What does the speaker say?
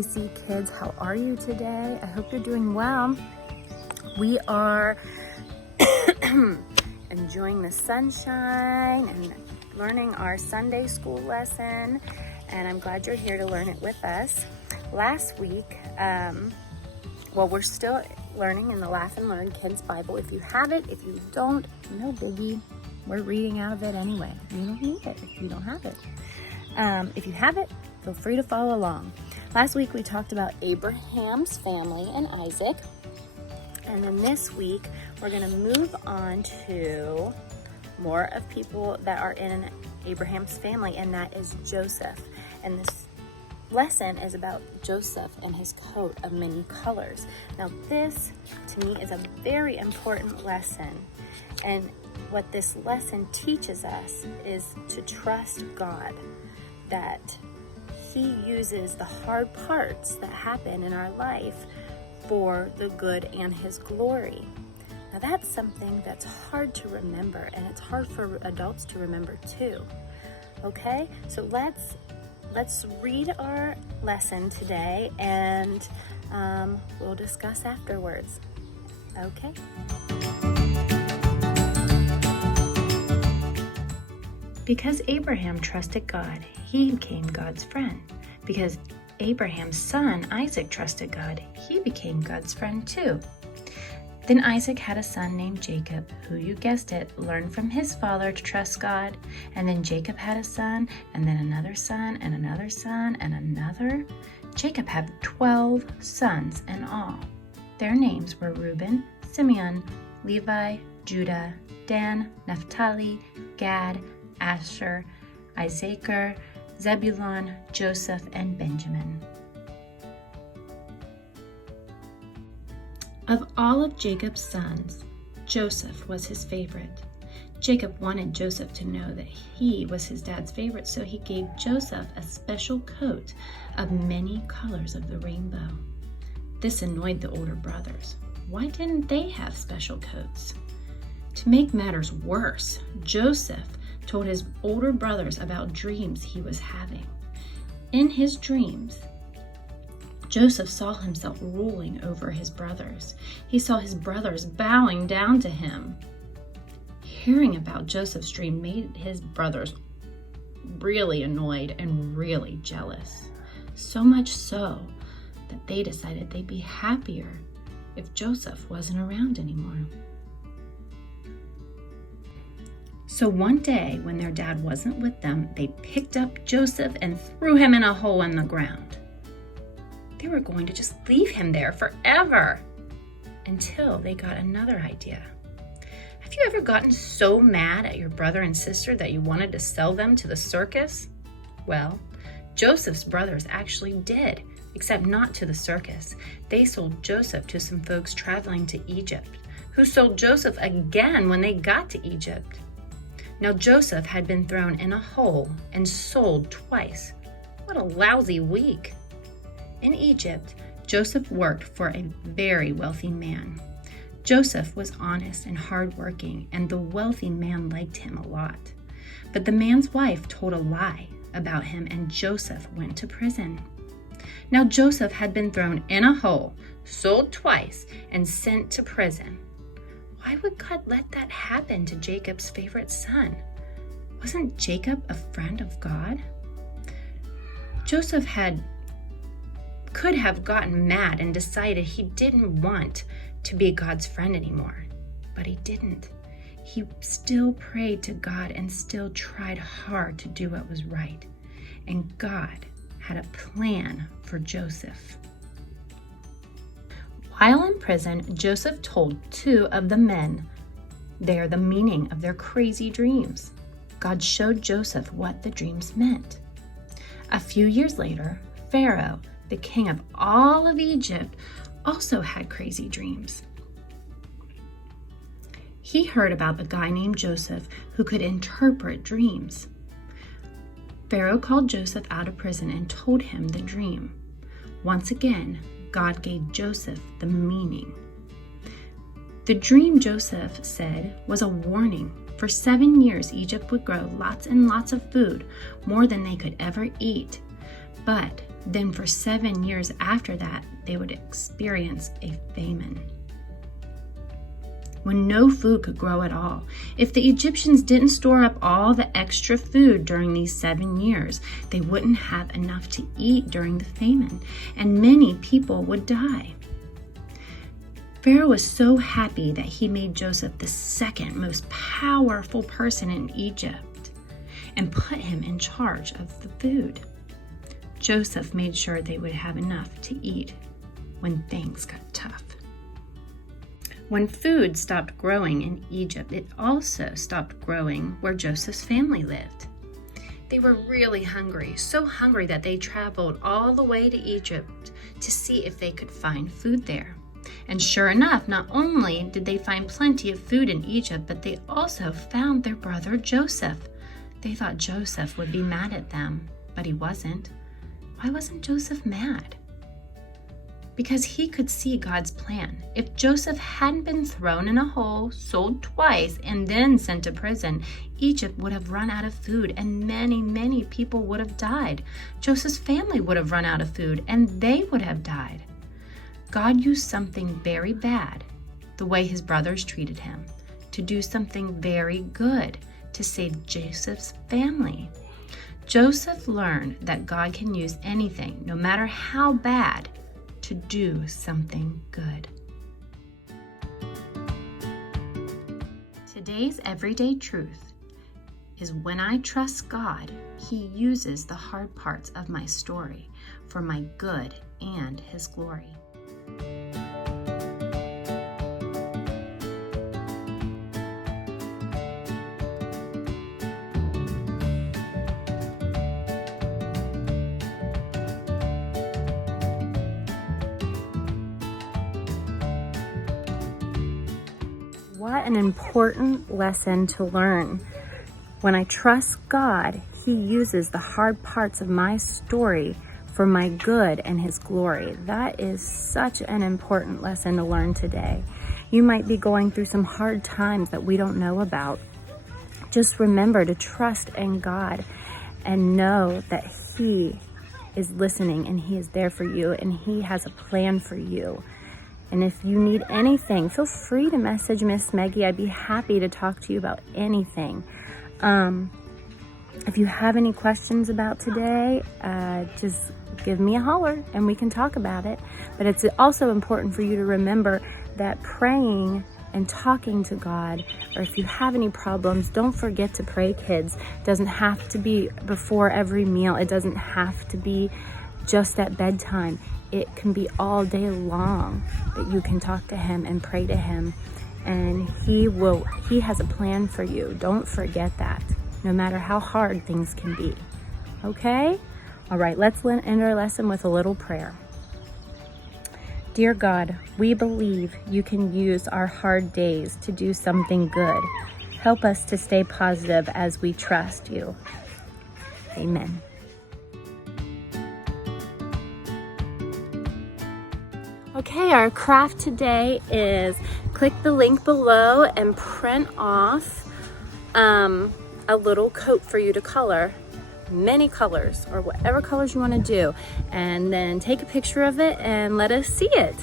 FBC Kids. How are you today? I hope you're doing well. We are enjoying the sunshine and learning our Sunday school lesson, and I'm glad you're here to learn it with us. Last week, we're still learning in the Laugh and Learn Kids Bible. If you have it, if you don't, no biggie. We're reading out of it anyway. You don't need it if you don't have it. If you have it, feel free to follow along. Last week we talked about Abraham's family and Isaac. And then this week we're going to move on to more of people that are in Abraham's family, and that is Joseph. And this lesson is about Joseph and his coat of many colors. Now this, to me, is a very important lesson. And what this lesson teaches us is to trust God, that He uses the hard parts that happen in our life for the good and His glory. Now that's something that's hard to remember, and it's hard for adults to remember too. Okay, so let's read our lesson today, and we'll discuss afterwards. Okay. Because Abraham trusted God, he became God's friend. Because Abraham's son, Isaac, trusted God, he became God's friend too. Then Isaac had a son named Jacob, who, you guessed it, learned from his father to trust God. And then Jacob had a son, and then another son, and another son, and another. Jacob had 12 sons in all. Their names were Reuben, Simeon, Levi, Judah, Dan, Naphtali, Gad, Asher, Issachar, Zebulun, Joseph, and Benjamin. Of all of Jacob's sons, Joseph was his favorite. Jacob wanted Joseph to know that he was his dad's favorite, so he gave Joseph a special coat of many colors of the rainbow. This annoyed the older brothers. Why didn't they have special coats? To make matters worse, Joseph told his older brothers about dreams he was having. In his dreams, Joseph saw himself ruling over his brothers. He saw his brothers bowing down to him. Hearing about Joseph's dream made his brothers really annoyed and really jealous. So much so that they decided they'd be happier if Joseph wasn't around anymore. So one day, when their dad wasn't with them, they picked up Joseph and threw him in a hole in the ground. They were going to just leave him there forever until they got another idea. Have you ever gotten so mad at your brother and sister that you wanted to sell them to the circus? Well, Joseph's brothers actually did, except not to the circus. They sold Joseph to some folks traveling to Egypt, who sold Joseph again when they got to Egypt. Now Joseph had been thrown in a hole and sold twice. What a lousy week. In Egypt, Joseph worked for a very wealthy man. Joseph was honest and hardworking, and the wealthy man liked him a lot. But the man's wife told a lie about him, and Joseph went to prison. Now Joseph had been thrown in a hole, sold twice, and sent to prison. Why would God let that happen to Jacob's favorite son? Wasn't Jacob a friend of God? Joseph could have gotten mad and decided he didn't want to be God's friend anymore, but he didn't. He still prayed to God and still tried hard to do what was right. And God had a plan for Joseph. While in prison, Joseph told two of the men there the meaning of their crazy dreams. God showed Joseph what the dreams meant. A few years later, Pharaoh, the king of all of Egypt, also had crazy dreams. He heard about a guy named Joseph who could interpret dreams. Pharaoh called Joseph out of prison and told him the dream. Once again, God gave Joseph the meaning. The dream, Joseph said, was a warning. For 7 years, Egypt would grow lots and lots of food, more than they could ever eat. But then for 7 years after that, they would experience a famine, when no food could grow at all. If the Egyptians didn't store up all the extra food during these 7 years, they wouldn't have enough to eat during the famine, and many people would die. Pharaoh was so happy that he made Joseph the second most powerful person in Egypt and put him in charge of the food. Joseph made sure they would have enough to eat when things got tough. When food stopped growing in Egypt, it also stopped growing where Joseph's family lived. They were really hungry, so hungry that they traveled all the way to Egypt to see if they could find food there. And sure enough, not only did they find plenty of food in Egypt, but they also found their brother Joseph. They thought Joseph would be mad at them, but he wasn't. Why wasn't Joseph mad? Because he could see God's plan. If Joseph hadn't been thrown in a hole, sold twice, and then sent to prison, Egypt would have run out of food and many, many people would have died. Joseph's family would have run out of food and they would have died. God used something very bad, the way his brothers treated him, to do something very good, to save Joseph's family. Joseph learned that God can use anything, no matter how bad, to do something good. Today's everyday truth is when I trust God, he uses the hard parts of my story for my good and his glory. What an important lesson to learn. When I trust God, he uses the hard parts of my story for my good and his glory. That is such an important lesson to learn today. You might be going through some hard times that we don't know about. Just remember to trust in God and know that he is listening and he is there for you and he has a plan for you. And if you need anything, feel free to message Miss Meggie. I'd be happy to talk to you about anything. If you have any questions about today, just give me a holler and we can talk about it. But it's also important for you to remember that praying and talking to God, or if you have any problems, don't forget to pray, kids. It doesn't have to be before every meal. It doesn't have to be just at bedtime. It can be all day long that you can talk to him and pray to him, and he has a plan for you. Don't forget that, no matter how hard things can be. Okay? All right, let's end our lesson with a little prayer. Dear God, we believe you can use our hard days to do something good. Help us to stay positive as we trust you. Amen. Okay, our craft today is click the link below and print off a little coat for you to color, many colors or whatever colors you want to do, and then take a picture of it and let us see it.